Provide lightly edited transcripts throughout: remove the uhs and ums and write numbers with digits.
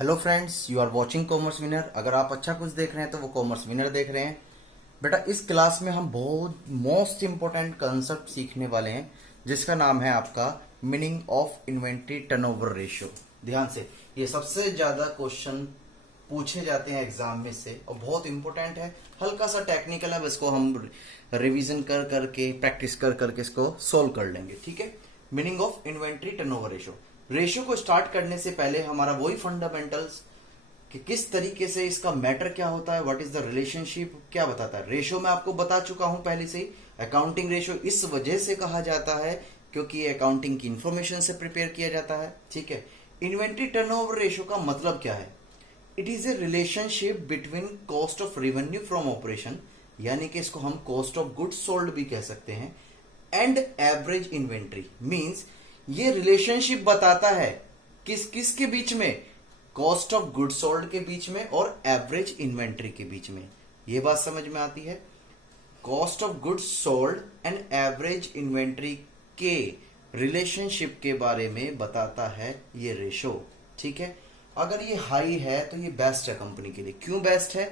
Hello friends, you are watching commerce winner. अगर आप अच्छा कुछ देख रहे हैं तो वो कॉमर्स विनर देख रहे हैं। बेटा, इस क्लास में हम बहुत मोस्ट इंपॉर्टेंट कंसेप्ट सीखने वाले हैं जिसका नाम है आपका meaning of inventory turnover ratio. ध्यान से, ये सबसे ज्यादा क्वेश्चन पूछे जाते हैं एग्जाम में से और बहुत इंपॉर्टेंट है। हल्का सा टेक्निकल है, इसको हम रिवीजन कर करके प्रैक्टिस कर करके इसको सोल्व कर लेंगे। ठीक है, meaning of inventory turnover ratio. Ratio को स्टार्ट करने से पहले हमारा वही फंडामेंटल्स कि किस तरीके से इसका मैटर क्या होता है, व्हाट इज द रिलेशनशिप, क्या बताता है। रेशियो मैं आपको बता चुका हूं पहले से ही। अकाउंटिंग रेशियो इस वजह से कहा जाता है क्योंकि ये अकाउंटिंग की इंफॉर्मेशन से प्रिपेयर किया जाता है। ठीक है, इन्वेंट्री टर्नओवर रेशियो का मतलब क्या है? It is a relationship between cost of revenue from operation, यानी कि इसको हम कॉस्ट ऑफ गुड्स सोल्ड भी कह सकते हैं, एंड एवरेज इन्वेंट्री। मींस ये रिलेशनशिप बताता है किस किस के बीच में, कॉस्ट ऑफ गुड्स सोल्ड के बीच में और एवरेज इन्वेंट्री के बीच में। ये बात समझ में आती है? Cost of goods sold and average inventory के रिलेशनशिप के बारे में बताता है ये रेशो। ठीक है, अगर ये हाई है तो ये बेस्ट है कंपनी के लिए। क्यों बेस्ट है?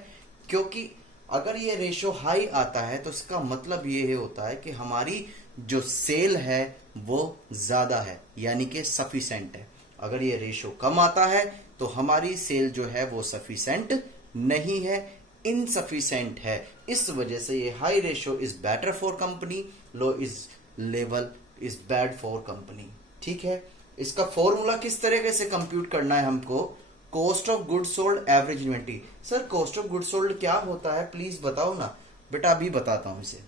क्योंकि अगर ये रेशो हाई आता है तो इसका मतलब ये होता है कि हमारी जो सेल है वो ज्यादा है, यानी कि सफिशिएंट है। अगर ये रेशो कम आता है तो हमारी सेल जो है वो सफिशिएंट नहीं है, इनसफिशिएंट है। इस वजह से ये high ratio is better for company, low is level is bad for company. ठीक है, इसका फॉर्मूला किस तरीके से कंप्यूट करना है हमको? Cost of goods sold average inventory. Sir, cost of goods sold क्या होता है, प्लीज बताओ ना। बेटा, अभी बताता हूं इसे,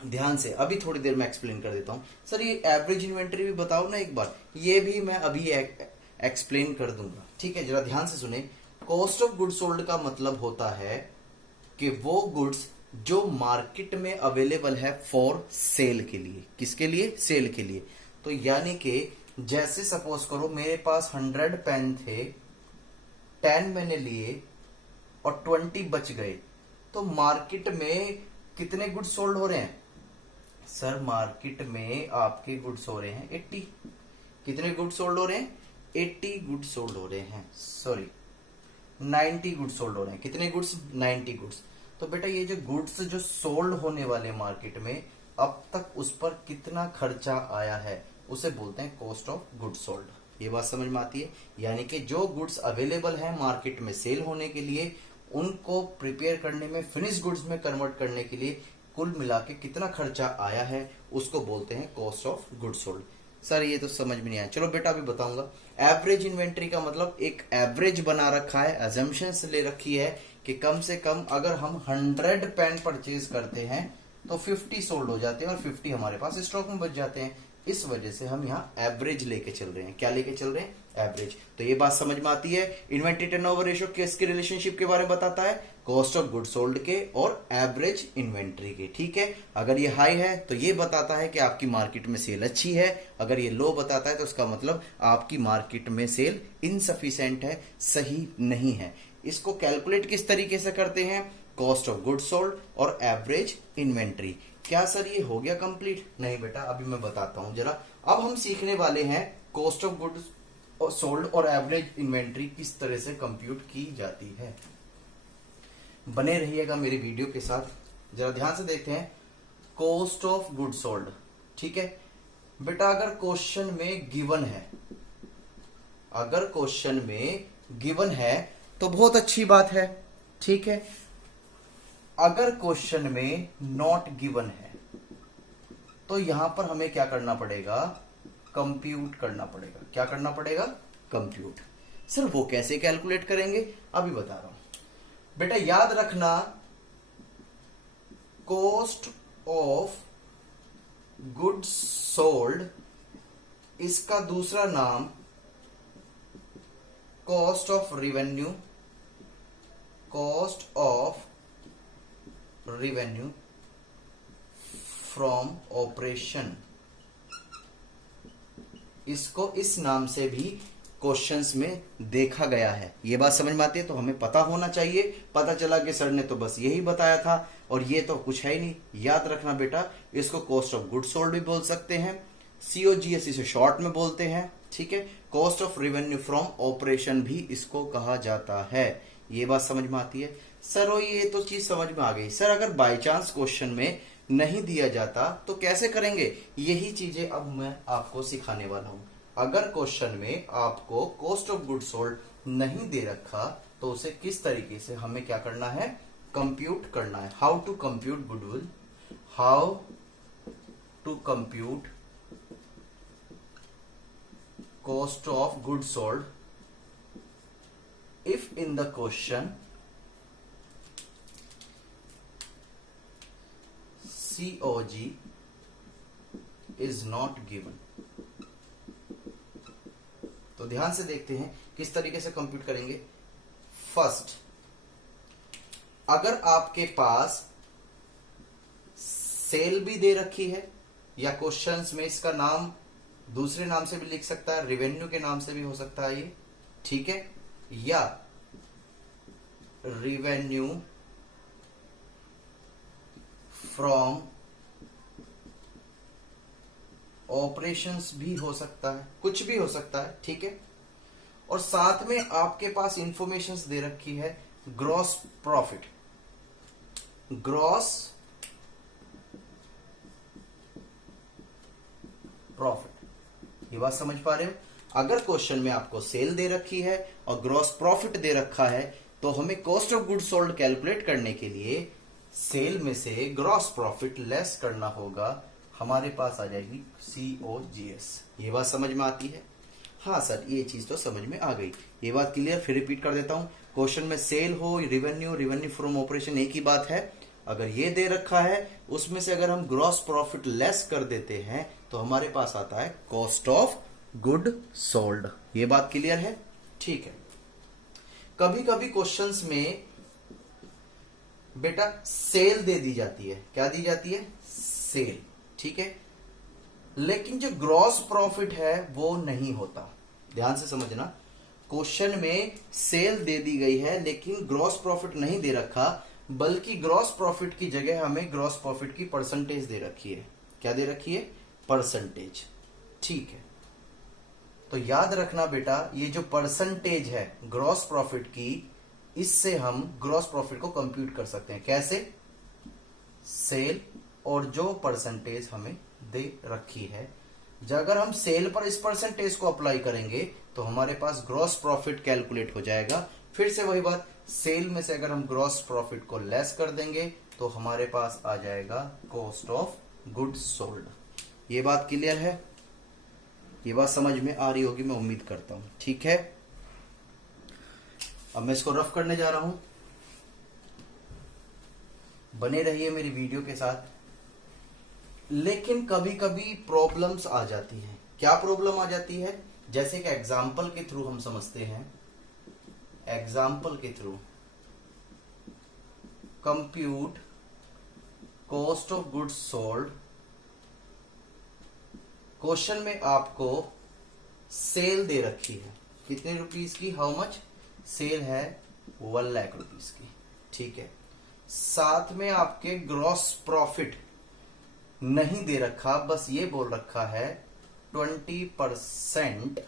ध्यान से, अभी थोड़ी देर में एक्सप्लेन कर देता हूं। सर, ये एवरेज इन्वेंट्री भी बताओ ना एक बार। ये भी मैं अभी एक्सप्लेन कर दूंगा। ठीक है, जरा ध्यान से सुने। कॉस्ट ऑफ गुड्स सोल्ड का मतलब होता है कि वो गुड्स जो मार्केट में अवेलेबल है फॉर सेल के लिए। किसके लिए? सेल के लिए। तो यानी कि जैसे सपोज करो मेरे पास 100 पेन थे, 10 मैंने लिए और 20 बच गए, तो मार्केट में कितने गुड्स सोल्ड हो रहे हैं? सर, मार्केट में आपके गुड्स हो रहे हैं 80। कितने गुड्स सोल्ड हो रहे हैं? 80 गुड्स सोल्ड हो रहे हैं। सॉरी, 90 गुड्स सोल्ड हो रहे हैं। कितने गुड्स? 90 गुड्स। तो बेटा, ये जो गुड्स जो सोल्ड होने वाले मार्केट में, अब तक उस पर कितना खर्चा आया है, उसे बोलते हैं कॉस्ट ऑफ गुड्स सोल्ड। ये बात समझ में आती है? यानी कि जो गुड्स अवेलेबल है मार्केट में सेल होने के लिए, उनको प्रिपेयर करने में, फिनिश गुड्स में कन्वर्ट करने के लिए कुल मिला के कितना खर्चा आया है, उसको बोलते हैं cost of goods sold. Sir, ये तो समझ में नहीं आया। चलो बेटा, अभी बताऊंगा। एवरेज इन्वेंट्री का मतलब एक एवरेज बना रखा है, अजम्पशंस ले रखी है कि कम से कम अगर हम 100 पेन परचेज करते हैं तो 50 सोल्ड हो जाते हैं और 50 हमारे पास स्टॉक में बच जाते हैं। इस वजह से हम यहाँ एवरेज लेके चल रहे हैं। क्या लेके चल रहे हैं? एवरेज। तो ये बात समझ में आती है। इन्वेंट्री टर्नओवर रेशियो किसके रिलेशनशिप के बारे में बताता है? कॉस्ट ऑफ गुड्स सोल्ड के और एवरेज इन्वेंट्री के। ठीक है, अगर ये हाई है तो ये बताता है कि आपकी मार्केट में सेल अच्छी है, अगर ये लो बताता है तो उसका मतलब आपकी मार्केट में सेल इनसफिशिएंट है, सही नहीं है। इसको कैलकुलेट किस तरीके से करते हैं? कॉस्ट ऑफ गुड्स सोल्ड और एवरेज इन्वेंट्री। क्या सर ये हो गया कंप्लीट? नहीं बेटा, अभी मैं बताता हूं जरा। अब हम सीखने वाले हैं कॉस्ट ऑफ गुड्स सोल्ड और एवरेज इन्वेंट्री किस तरह से कंप्यूट की जाती है। बने रहिएगा मेरी वीडियो के साथ। जरा ध्यान से देखते हैं कॉस्ट ऑफ गुड्स सोल्ड। ठीक है बेटा, अगर क्वेश्चन में गिवन है, अगर क्वेश्चन में गिवन है तो बहुत अच्छी बात है। ठीक है, अगर क्वेश्चन में नॉट गिवन है तो यहां पर हमें क्या करना पड़ेगा? कंप्यूट करना पड़ेगा। क्या करना पड़ेगा? कंप्यूट। सर, वो कैसे कैलकुलेट करेंगे? अभी बता रहा हूं बेटा। याद रखना, कॉस्ट ऑफ गुड्स सोल्ड, इसका दूसरा नाम cost of revenue, cost of revenue from operation. इसको इस नाम से भी क्वेश्चंस में देखा गया है। ये बात समझ में आती है? तो हमें पता होना चाहिए। पता चला कि सर ने तो बस यही बताया था और ये तो कुछ है ही नहीं। याद रखना बेटा, इसको कॉस्ट ऑफ गुड्स सोल्ड भी बोल सकते हैं, COGS इसे शॉर्ट में बोलते हैं। ठीक है। Cost of revenue from operation भी इसको कहा जाता है। ये बात समझ में आती है सर? और ये तो चीज समझ में आ गई सर। अगर बाय चांस क्वेश्चन में नहीं दिया जाता तो कैसे करेंगे? यही चीजें अब मैं आपको सिखाने वाला हूं। अगर क्वेश्चन में आपको कॉस्ट ऑफ गुड सोल्ड नहीं दे रखा तो उसे किस तरीके से हमें क्या करना है? कंप्यूट करना है। How to compute goodwill, how to compute cost of goods sold if in the question COG is not given। तो ध्यान से देखते हैं किस तरीके से कंप्यूट करेंगे। फर्स्ट, अगर आपके पास सेल भी दे रखी है, या क्वेश्चंस में इसका नाम दूसरे नाम से भी लिख सकता है, रेवेन्यू के नाम से भी हो सकता है ये, ठीक है, या रेवेन्यू फ्रॉम ऑपरेशंस भी हो सकता है, कुछ भी हो सकता है, ठीक है। और साथ में आपके पास इंफॉर्मेशंस दे रखी है ग्रॉस प्रॉफिट, ग्रॉस प्रॉफिट। ये बात समझ पा रहे हो? अगर क्वेश्चन में आपको सेल दे रखी है और ग्रॉस प्रॉफिट दे रखा है तो हमें cost of good sold calculate करने के लिए सेल में से ग्रॉस प्रॉफिट लेस करना होगा। हमारे पास आ जाएगी COGS। ये बात समझ में आती है? हाँ सर, ये चीज तो समझ में आ गई। ये बात क्लियर? फिर रिपीट कर देता हूं। क्वेश्चन में सेल हो, रेवेन्यू फ्रॉम ऑपरेशन, एक ही बात है। अगर ये दे रखा है उसमें से अगर हम ग्रॉस प्रॉफिट लेस कर देते हैं तो हमारे पास आता है कॉस्ट ऑफ गुड सोल्ड। ये बात क्लियर है? ठीक है। कभी कभी क्वेश्चंस में बेटा सेल दे दी जाती है। क्या दी जाती है? सेल, ठीक है, लेकिन जो ग्रॉस प्रॉफिट है वो नहीं होता। ध्यान से समझना, क्वेश्चन में सेल दे दी गई है लेकिन ग्रॉस प्रॉफिट नहीं दे रखा, बल्कि ग्रॉस प्रॉफिट की जगह हमें ग्रॉस प्रॉफिट की परसेंटेज दे रखी है। क्या दे रखी है? परसेंटेज, ठीक है। तो याद रखना बेटा, ये जो परसेंटेज है ग्रॉस प्रॉफिट की, इससे हम ग्रॉस प्रॉफिट को कंप्यूट कर सकते हैं। कैसे? सेल और जो परसेंटेज हमें दे रखी है, अगर हम सेल पर इस परसेंटेज को अप्लाई करेंगे तो हमारे पास ग्रॉस प्रॉफिट कैलकुलेट हो जाएगा। फिर से वही बात, सेल में से अगर हम ग्रॉस प्रॉफिट को लेस कर देंगे तो हमारे पास आ जाएगा कॉस्ट ऑफ गुड सोल्ड। ये बात क्लियर है? ये बात समझ में आ रही होगी, मैं उम्मीद करता हूं, ठीक है। अब मैं इसको रफ करने जा रहा हूं, बने रहिए मेरी वीडियो के साथ। लेकिन कभी कभी प्रॉब्लम्स आ जाती हैं। क्या प्रॉब्लम आ जाती है? जैसे कि एग्जाम्पल के थ्रू हम समझते हैं। एग्जाम्पल के through compute cost of goods sold. Question में आपको सेल दे रखी है, कितने रुपीस की? How much? सेल है 1 लाख रुपीस की, ठीक है। साथ में आपके ग्रॉस प्रॉफिट नहीं दे रखा, बस ये बोल रखा है 20%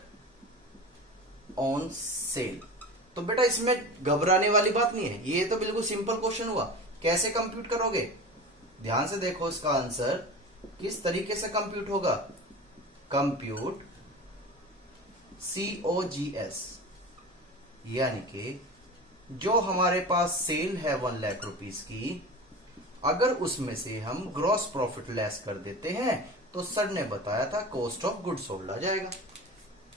ऑन सेल। तो बेटा इसमें घबराने वाली बात नहीं है, ये तो बिल्कुल सिंपल क्वेश्चन हुआ। कैसे कंप्यूट करोगे? ध्यान से देखो, इसका आंसर किस तरीके से कंप्यूट होगा। कंप्यूट COGS, यानी कि जो हमारे पास सेल है 1 लाख रुपीस की, अगर उसमें से हम ग्रॉस प्रॉफिट लेस कर देते हैं तो सर ने बताया था कॉस्ट ऑफ गुड सोल्ड आ जाएगा।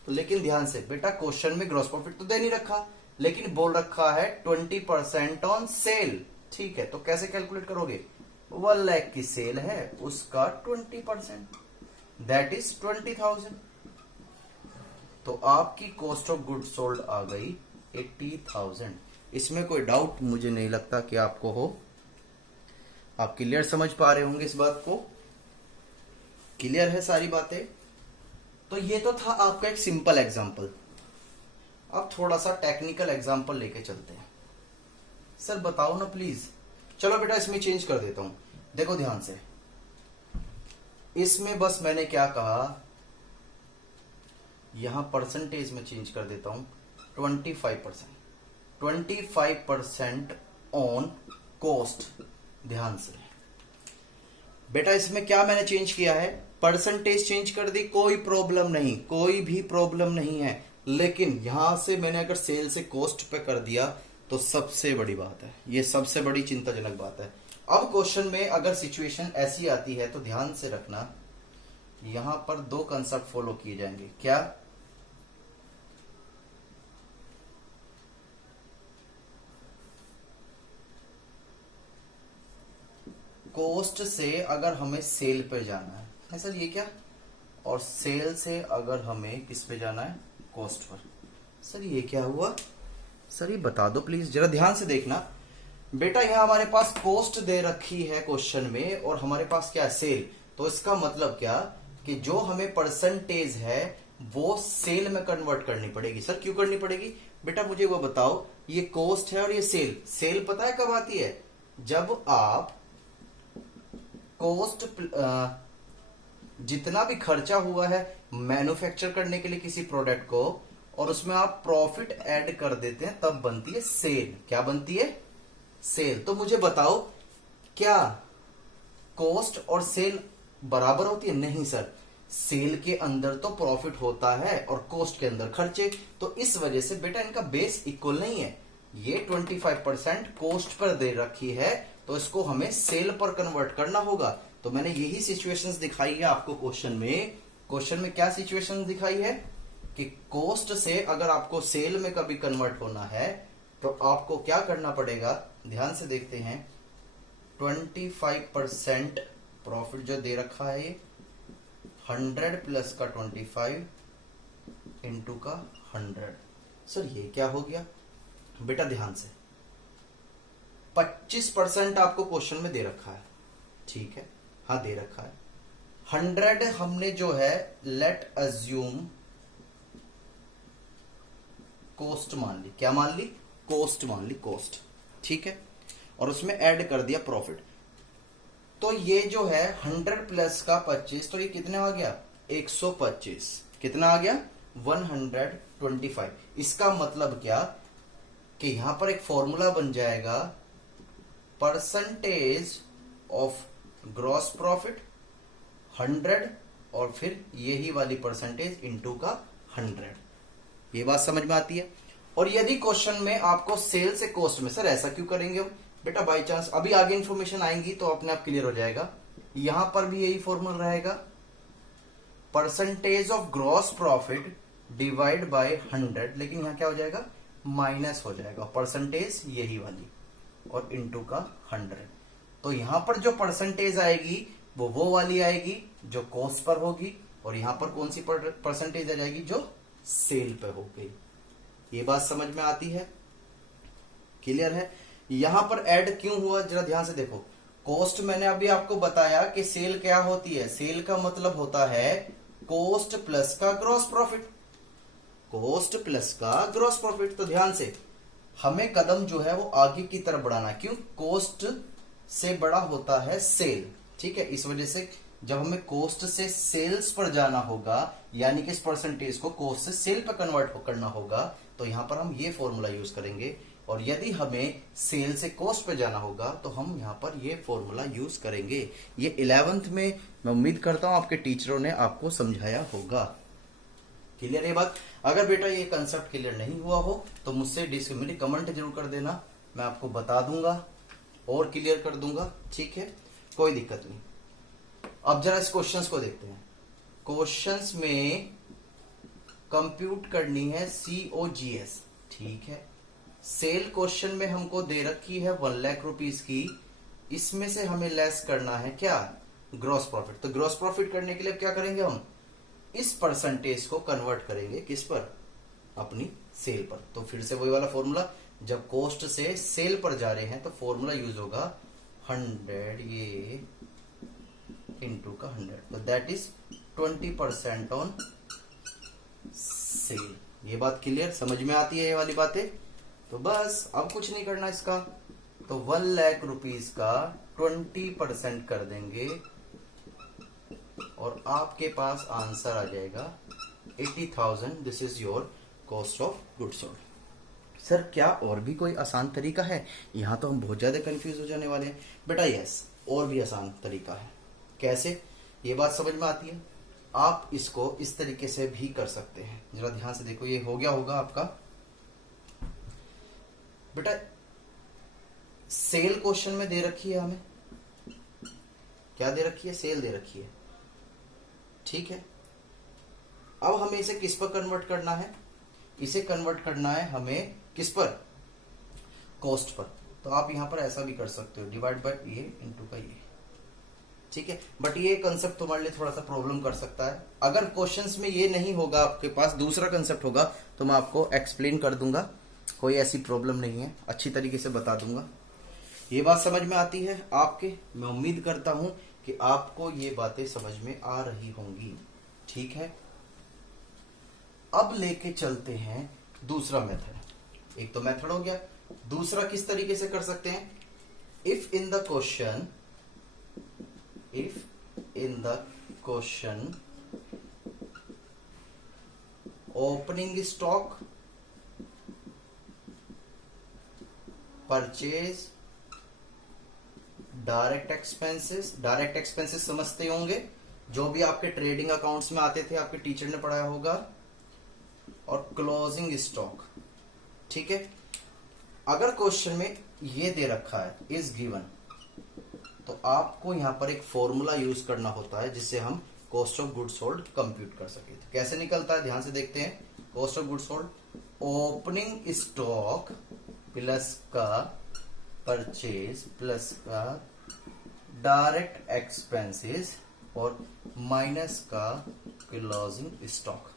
तो लेकिन ध्यान से बेटा, क्वेश्चन में ग्रॉस प्रॉफिट तो दे नहीं रखा, लेकिन बोल रखा है 20% ऑन सेल, ठीक है। तो कैसे कैलकुलेट करोगे? 1 लाख की सेल है, उसका 20%, दैट इज 20,000। तो आपकी कॉस्ट ऑफ गुड सोल्ड आ गई 80,000। इसमें कोई डाउट मुझे नहीं लगता कि आपको हो। आप क्लियर समझ पा रहे होंगे इस बात को। क्लियर है सारी बातें? तो ये तो था आपका एक सिंपल एग्जांपल। अब थोड़ा सा टेक्निकल एग्जांपल लेके चलते हैं। सर बताओ ना प्लीज। चलो बेटा इसमें चेंज कर देता हूं। देखो ध्यान से, इसमें बस मैंने क्या कहा, यहां परसेंटेज में चेंज कर देता हूं 25%। 25% ऑन कॉस्ट। ध्यान से बेटा, इसमें क्या मैंने चेंज किया है, परसेंटेज चेंज कर दी, कोई प्रॉब्लम नहीं, कोई भी प्रॉब्लम नहीं है। लेकिन यहां से मैंने अगर सेल से कॉस्ट पे कर दिया तो सबसे बड़ी बात है, ये सबसे बड़ी चिंताजनक बात है। अब क्वेश्चन में अगर सिचुएशन ऐसी आती है तो ध्यान से रखना, यहां पर दो कंसेप्ट फॉलो किए जाएंगे। क्या? कॉस्ट से अगर हमें सेल पे जाना है सर, ये क्या, और सेल से अगर हमें किस पे जाना है, कॉस्ट पर। सर ये क्या हुआ, सर ये बता दो प्लीज, जरा ध्यान से देखना। बेटा यहां हमारे पास कॉस्ट दे रखी है क्वेश्चन में और हमारे पास क्या है, सेल। तो इसका मतलब क्या कि जो हमें परसेंटेज है वो सेल में कन्वर्ट करनी पड़ेगी। सर क्यों करनी पड़ेगी? बेटा मुझे वो बताओ, ये कॉस्ट है और ये सेल। सेल पता है कब आती है? जब आप कॉस्ट जितना भी खर्चा हुआ है मैन्युफैक्चर करने के लिए किसी प्रोडक्ट को, और उसमें आप प्रॉफिट ऐड कर देते हैं, तब बनती है सेल। क्या बनती है? सेल। तो मुझे बताओ, क्या कॉस्ट और सेल बराबर होती है? नहीं सर, सेल के अंदर तो प्रॉफिट होता है और कॉस्ट के अंदर खर्चे। तो इस वजह से बेटा इनका बेस इक्वल नहीं है। ये 25% कॉस्ट पर दे रखी है तो इसको हमें सेल पर कन्वर्ट करना होगा। तो मैंने यही सिचुएशंस दिखाई है आपको क्वेश्चन में। क्वेश्चन में क्या सिचुएशन दिखाई है कि कॉस्ट से अगर आपको सेल में कभी कन्वर्ट होना है तो आपको क्या करना पड़ेगा, ध्यान से देखते हैं। 25% प्रॉफिट जो दे रखा है, 100 प्लस का 25 इंटू का 100। सर ये क्या हो गया? बेटा ध्यान से, 25% आपको क्वेश्चन में दे रखा है, ठीक है, हाँ दे रखा है। 100 हमने जो है लेट अज्यूम कॉस्ट मान ली। क्या मान ली? कॉस्ट मान ली, कॉस्ट, ठीक है, और उसमें ऐड कर दिया प्रॉफिट। तो ये जो है 100 प्लस का 25, तो ये कितना आ गया? 125। कितना आ गया? 125। इसका मतलब क्या कि यहां पर एक फॉर्मूला बन जाएगा, परसेंटेज ऑफ ग्रॉस प्रॉफिट 100 और फिर यही वाली परसेंटेज इंटू का 100। ये बात समझ में आती है? और यदि क्वेश्चन में आपको सेल से कॉस्ट में, सर ऐसा क्यों करेंगे हम? बेटा बाई चांस अभी आगे इंफॉर्मेशन आएंगी तो अपने आप क्लियर हो जाएगा। यहां पर भी यही फॉर्मूला रहेगा, percentage of gross profit divide by 100, लेकिन यहां क्या हो जाएगा, माइनस हो जाएगा, परसेंटेज यही वाली और इंटू का 100। तो यहां पर जो परसेंटेज आएगी वो वाली आएगी जो कॉस्ट पर होगी, और यहां पर कौन सी परसेंटेज आ जाएगी, जो सेल पे हो गई। ये बात समझ में आती है? क्लियर है? यहां पर ऐड क्यों हुआ, जरा ध्यान से देखो। कॉस्ट मैंने अभी आपको बताया कि सेल क्या होती है, सेल का मतलब होता है कॉस्ट प्लस का ग्रॉस प्रॉफिट, कॉस्ट प्लस का ग्रॉस प्रॉफिट। तो ध्यान से हमें कदम जो है वो आगे की तरफ बढ़ाना, क्यों? कॉस्ट से बड़ा होता है सेल, ठीक है। इस वजह से जब हमें कॉस्ट से सेल्स पर जाना होगा, यानी कि इस परसेंटेज को कॉस्ट से सेल पर कन्वर्ट करना होगा, तो यहां पर हम ये फॉर्मूला यूज करेंगे। और यदि हमें सेल से कॉस्ट पे जाना होगा तो हम यहां पर ये फॉर्मूला यूज करेंगे। ये 11th में मैं उम्मीद करता हूं आपके टीचरों ने आपको समझाया होगा। क्लियर है बात? अगर बेटा ये कंसेप्ट क्लियर नहीं हुआ हो तो मुझसे मेरी कमेंट जरूर कर देना, मैं आपको बता दूंगा और क्लियर कर दूंगा, ठीक है, कोई दिक्कत नहीं। अब जरा इस क्वेश्चंस को देखते हैं। क्वेश्चंस में कंप्यूट करनी है COGS, ठीक है। सेल क्वेश्चन में हमको दे रखी है 1 लाख रुपीस की, इसमें से हमें लेस करना है क्या, ग्रॉस प्रॉफिट। तो ग्रॉस प्रॉफिट करने के लिए क्या करेंगे, हम इस परसेंटेज को कन्वर्ट करेंगे किस पर, अपनी सेल पर। तो फिर से वही वाला फॉर्मूला, जब कॉस्ट से सेल पर जा रहे हैं तो फॉर्मूला यूज होगा 100 ये इंटू का 100, तो दैट इज 20% ऑन सेल। ये बात क्लियर, समझ में आती है ये वाली बातें? तो बस अब कुछ नहीं करना इसका, तो 1 लाख रुपीस का 20% कर देंगे और आपके पास आंसर आ जाएगा 80,000 this is your cost of goods sold. Sir क्या और भी कोई आसान तरीका है? यहाँ तो हम बहुत ज्यादा कंफ्यूज हो जाने वाले हैं। बेटा यस, और भी आसान तरीका है। कैसे? ये बात समझ में आती है? आप इसको इस तरीके से भी कर सकते हैं। जरा ध्यान से देखो, ये हो गया होगा आपका। बेटा सेल क्वेश्चन में दे रखी है, हमें क्या दे रखी है? सेल दे रखी है, ठीक है। अब हमें इसे किस पर कन्वर्ट करना है? इसे कन्वर्ट करना है हमें किस पर? Cost per. तो आप यहां पर ऐसा भी कर सकते हो, डिवाइड बाय ये इंटू का ये, ठीक है। बट ये कंसेप्ट तुम्हारे लिए थोड़ा सा प्रॉब्लम कर सकता है। अगर क्वेश्चंस में ये नहीं होगा, आपके पास दूसरा कंसेप्ट होगा, तो मैं आपको एक्सप्लेन कर दूंगा, कोई ऐसी प्रॉब्लम नहीं है, अच्छी तरीके से बता दूंगा। ये बात समझ में आती है आपके? मैं उम्मीद करता हूं कि आपको ये बातें समझ में आ रही होंगी, ठीक है। अब लेके चलते हैं दूसरा मेथड। एक तो मेथड हो गया, दूसरा किस तरीके से कर सकते हैं? If in the question opening stock, purchase, direct expenses समझते होंगे, जो भी आपके ट्रेडिंग अकाउंट्स में आते थे, आपके टीचर ने पढ़ाया होगा, और क्लोजिंग स्टॉक, ठीक है। अगर क्वेश्चन में ये दे रखा है इज गिवन, तो आपको यहां पर एक फॉर्मूला यूज करना होता है जिससे हम cost of goods sold compute कर सके। तो कैसे निकलता है, ध्यान से देखते हैं। Cost of goods sold, opening stock plus का परचेज प्लस का डायरेक्ट एक्सपेंसेस और माइनस का क्लोजिंग स्टॉक।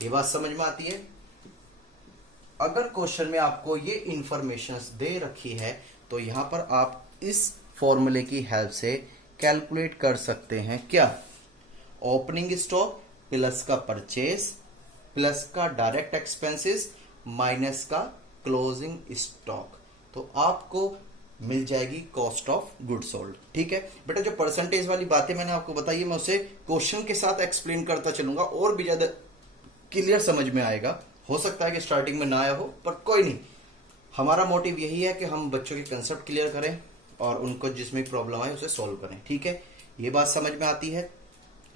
ये बात समझ में आती है? अगर क्वेश्चन में आपको ये इंफॉर्मेशन दे रखी है, तो यहां पर आप इस फॉर्मूले की हेल्प से कैलकुलेट कर सकते हैं क्या? ओपनिंग स्टॉक प्लस का परचेज प्लस का डायरेक्ट एक्सपेंसेस माइनस का क्लोजिंग स्टॉक, तो आपको मिल जाएगी कॉस्ट ऑफ गुड सोल्ड, ठीक है। बेटा जो परसेंटेज वाली बातें मैंने आपको बताई है, मैं उसे क्वेश्चन के साथ एक्सप्लेन करता चलूंगा और भी ज्यादा क्लियर समझ में आएगा। हो सकता है कि स्टार्टिंग में ना आया हो, पर कोई नहीं, हमारा मोटिव यही है कि हम बच्चों के कंसेप्ट क्लियर करें और उनको जिसमें प्रॉब्लम आए उसे सॉल्व करें, ठीक है। ये बात समझ में आती है?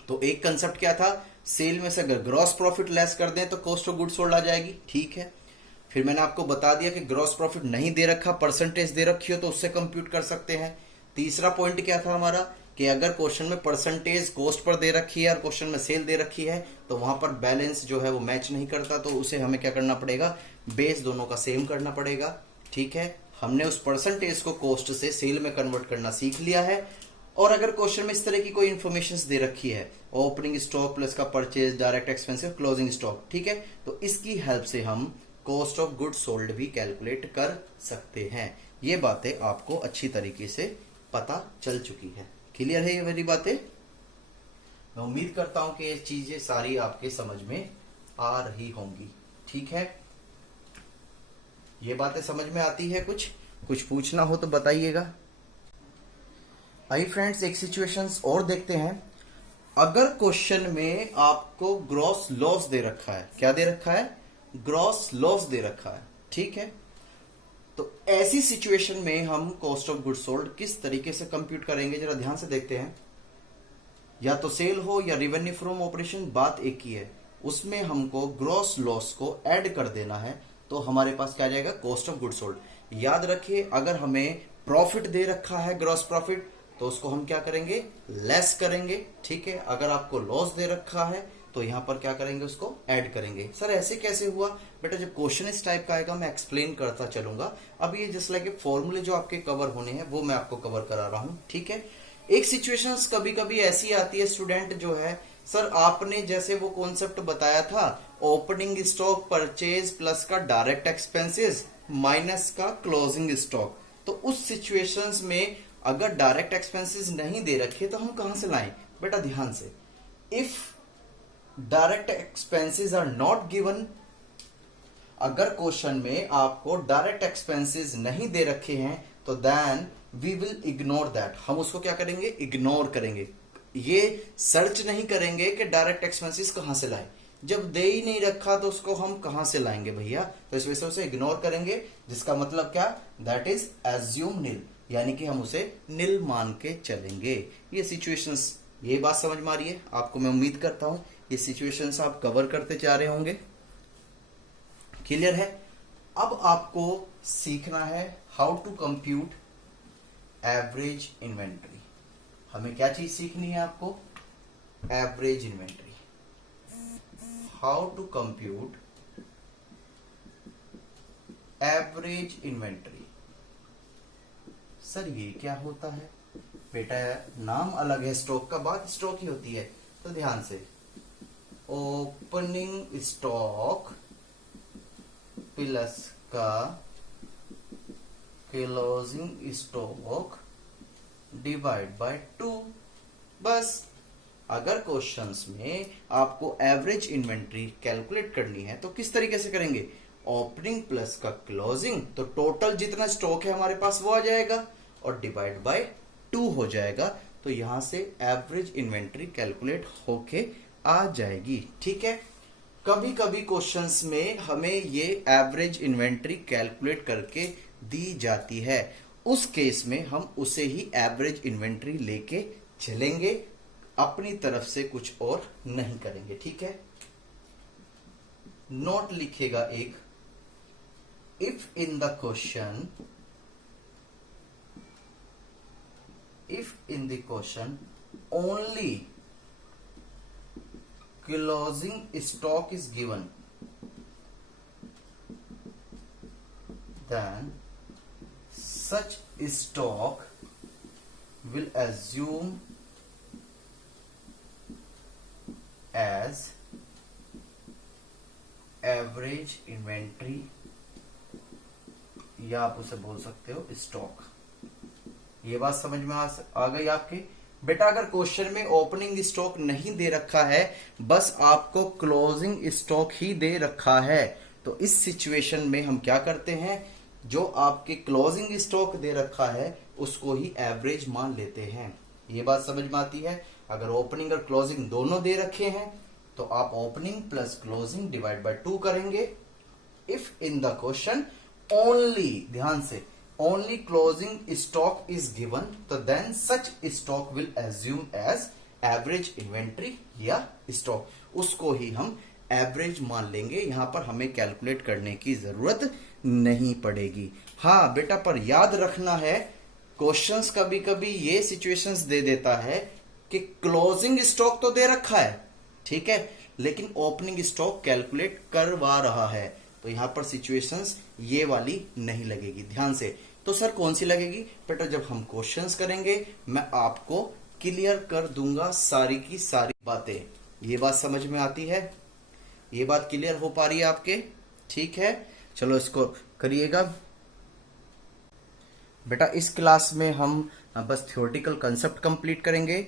तो एक कंसेप्ट क्या था, सेल में से अगर ग्रॉस प्रॉफिट लेस कर दें तो कॉस्ट ऑफ गुड सोल्ड आ जाएगी, ठीक है। फिर मैंने आपको बता दिया कि ग्रॉस प्रॉफिट नहीं दे रखा, परसेंटेज दे रखी हो तो उससे कंप्यूट कर सकते हैं। तीसरा पॉइंट क्या था हमारा, कि अगर क्वेश्चन में परसेंटेज कॉस्ट पर दे रखी है और क्वेश्चन में सेल दे रखी है, तो वहां पर बैलेंस जो है वो मैच नहीं करता, तो उसे हमें क्या करना पड़ेगा, बेस दोनों का सेम करना पड़ेगा, ठीक है। हमने उस परसेंटेज को कॉस्ट से सेल में कन्वर्ट करना सीख लिया है। और अगर क्वेश्चन में इस तरह की कोई इन्फॉर्मेशन दे रखी है, ओपनिंग स्टॉक प्लस का purchase, direct expensive, closing stock, ठीक है, तो इसकी हेल्प से हम कॉस्ट ऑफ गुड सोल्ड भी कैलकुलेट कर सकते हैं। ये बातें आपको अच्छी तरीके से पता चल चुकी है। क्लियर है ये मेरी बातें? मैं उम्मीद करता हूं कि ये चीजें सारी आपके समझ में आ रही होंगी, ठीक है। ये बातें समझ में आती है? कुछ पूछना हो तो बताइएगा। आइए फ्रेंड्स, एक सिचुएशंस और देखते हैं। अगर क्वेश्चन में आपको ग्रॉस लॉस दे रखा है, क्या दे रखा है, ग्रॉस लॉस दे रखा है, ठीक है, तो ऐसी सिचुएशन में हम कॉस्ट ऑफ गुड सोल्ड किस तरीके से कंप्यूट करेंगे, जरा ध्यान से देखते हैं। या तो सेल हो या रेवेन्यू फ्रॉम ऑपरेशन, बात एक ही है, उसमें हमको ग्रॉस लॉस को ऐड कर देना है, तो हमारे पास क्या आ जाएगा, कॉस्ट ऑफ गुड सोल्ड। याद रखिए, अगर हमें प्रॉफिट दे रखा है, ग्रॉस प्रॉफिट, तो उसको हम क्या करेंगे, लेस करेंगे, ठीक है। अगर आपको लॉस दे रखा है तो यहां पर क्या करेंगे, उसको ऐड करेंगे। सर ऐसे कैसे हुआ? बेटा जब क्वेश्चन इस टाइप का आएगा मैं एक्सप्लेन करता चलूंगा। अब ये जस्ट लाइक फॉर्मूले जो आपके कवर होने हैं वो मैं आपको कवर करा रहा हूं, ठीक है। एक सिचुएशंस कभी कभी ऐसी आती है, स्टूडेंट जो है, सर आपने जैसे वो कॉन्सेप्ट बताया था, ओपनिंग स्टॉक परचेज प्लस का डायरेक्ट एक्सपेंसेस माइनस का क्लोजिंग स्टॉक, तो उस सिचुएशंस में अगर डायरेक्ट एक्सपेंसेस नहीं दे रखे तो हम कहां से लाएं? बेटा ध्यान से, if direct expenses are not given, अगर क्वेश्चन में आपको डायरेक्ट एक्सपेंसेस नहीं दे रखे हैं तो then we will ignore that, हम उसको क्या करेंगे, इग्नोर करेंगे। ये सर्च नहीं करेंगे कि डायरेक्ट एक्सपेंसेस कहां से लाएं, जब दे ही नहीं रखा तो उसको हम कहां से लाएंगे भैया, तो इस वजह से उसे इग्नोर करेंगे, जिसका मतलब क्या, दैट इज एज्यूम नील, यानी कि हम उसे नील मान के चलेंगे। ये सिचुएशंस, ये बात समझ में आ रही है आपको, मैं उम्मीद करता हूं ये सिचुएशंस आप कवर करते जा रहे होंगे। क्लियर है। अब आपको सीखना है how to compute average inventory. हमें क्या चीज सीखनी है आपको, average inventory, how to compute average inventory. Sir ये क्या होता है बेटा, नाम अलग है स्टॉक का, बात स्टॉक ही होती है, तो ध्यान से, ओपनिंग स्टॉक प्लस का क्लोजिंग स्टॉक डिवाइड बाय 2। बस अगर क्वेश्चंस में आपको एवरेज इन्वेंट्री कैलकुलेट करनी है तो किस तरीके से करेंगे, ओपनिंग प्लस का क्लोजिंग, तो टोटल जितना स्टॉक है हमारे पास वो आ जाएगा और डिवाइड बाय 2 हो जाएगा, तो यहां से एवरेज इन्वेंट्री कैलकुलेट होके आ जाएगी। ठीक है। कभी कभी क्वेश्चंस में हमें ये एवरेज इन्वेंट्री कैलकुलेट करके दी जाती है, उस केस में हम उसे ही एवरेज इन्वेंट्री लेके चलेंगे, अपनी तरफ से कुछ और नहीं करेंगे। ठीक है। नोट लिखेगा एक, if in the question, if in the question only closing stock is given, then such stock will assume as average inventory, या आप उसे बोल सकते हो स्टॉक। ये बात समझ में आ गई आपके बेटा। अगर क्वेश्चन में ओपनिंग स्टॉक नहीं दे रखा है, बस आपको क्लोजिंग स्टॉक ही दे रखा है, तो इस सिचुएशन में हम क्या करते हैं, जो आपके क्लोजिंग स्टॉक दे रखा है उसको ही एवरेज मान लेते हैं। ये बात समझ में आती है। अगर ओपनिंग और क्लोजिंग दोनों दे रखे हैं तो आप opening plus closing divide by 2 करेंगे। If in the question only, ध्यान से, only closing stock is given, तो then such stock will assume as average inventory या stock, उसको ही हम एवरेज मान लेंगे। यहां पर हमें कैलकुलेट करने की जरूरत नहीं पड़ेगी। हाँ बेटा, पर याद रखना है क्वेश्चंस कभी कभी ये सिचुएशंस दे देता है कि क्लोजिंग स्टॉक तो दे रखा है, ठीक है, लेकिन ओपनिंग स्टॉक कैलकुलेट करवा रहा है, तो यहां पर सिचुएशंस ये वाली नहीं लगेगी। ध्यान से, तो सर कौन सी लगेगी बेटा, जब हम क्वेश्चंस करेंगे मैं आपको क्लियर कर दूंगा सारी की सारी बातें। ये बात समझ में आती है, ये बात क्लियर हो पा रही है आपके? ठीक है, चलो इसको करिएगा बेटा। इस क्लास में हम बस थ्योरेटिकल कंसेप्ट कंप्लीट करेंगे,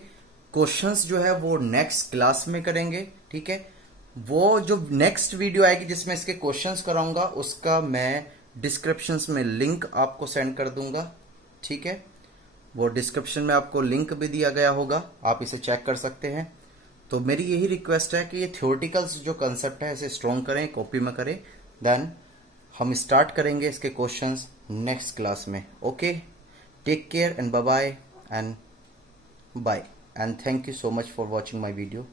क्वेश्चंस जो है वो नेक्स्ट क्लास में करेंगे। ठीक है, वो जो नेक्स्ट वीडियो आएगी जिसमें इसके क्वेश्चंस कराऊंगा उसका मैं डिस्क्रिप्शंस में लिंक आपको सेंड कर दूंगा। ठीक है, वो डिस्क्रिप्शन में आपको लिंक भी दिया गया होगा, आप इसे चेक कर सकते हैं। तो मेरी यही रिक्वेस्ट है कि ये थ्योरेटिकल्स जो कंसेप्ट है इसे स्ट्रॉन्ग करें, कॉपी में करें, देन हम स्टार्ट करेंगे इसके क्वेश्चंस नेक्स्ट क्लास में। Okay, take care and bye bye and thank you so much for watching my video.